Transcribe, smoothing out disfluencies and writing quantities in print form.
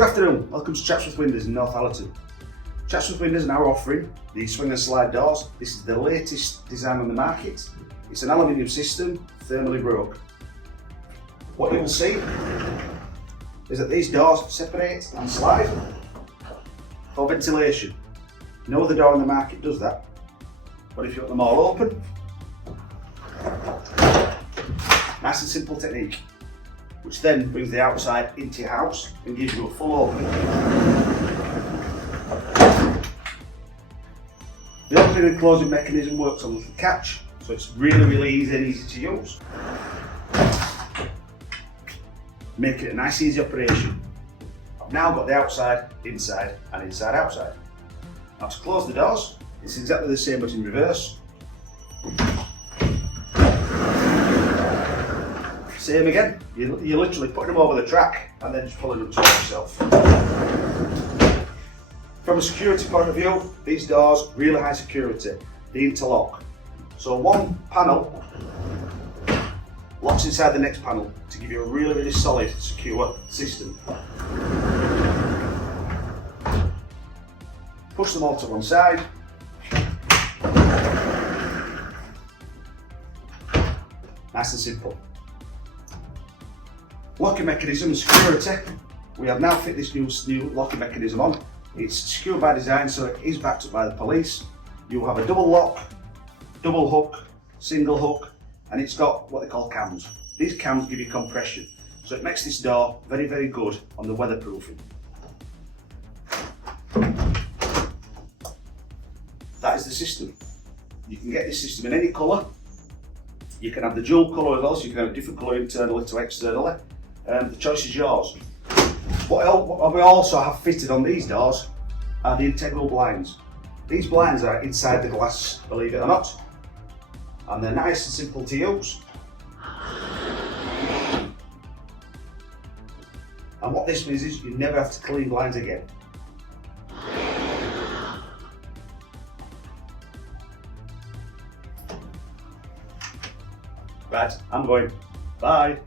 Good afternoon, welcome to Chatsworth Windows in Northallerton. Chatsworth Windows are now offering the swing and slide doors. This is the latest design on the market. It's an aluminium system, thermally broke. What you will see is that these doors separate and slide for ventilation. No other door on the market does that. But if you want them all open, nice and simple technique, which then brings the outside into your house and gives you a full opening. The opening and closing mechanism works on the catch, so it's really easy and easy to use. Make it a nice easy operation. I've now got the outside, inside and inside outside. Now to close the doors, it's exactly the same but in reverse. Same again, you're literally putting them over the track and then just pulling them to yourself. From a security point of view, these doors, really high security, they interlock. So one panel locks inside the next panel to give you a really solid, secure system. Push them all to one side. Nice and simple. Locking mechanism and security. We have now fit this new locking mechanism on. It's secure by design, so it is backed up by the police. You will have a double lock, double hook, single hook, and it's got what they call cams. These cams give you compression, so it makes this door very good on the weatherproofing. That is the system. You can get this system in any colour. You can have the dual colour as well, so you can have a different colour internally to externally. The choice is yours. What we also have fitted on these doors are the integral blinds. These blinds are inside the glass, believe it or not, and they're nice and simple to use. And what this means is you never have to clean blinds again. Right, I'm going. Bye.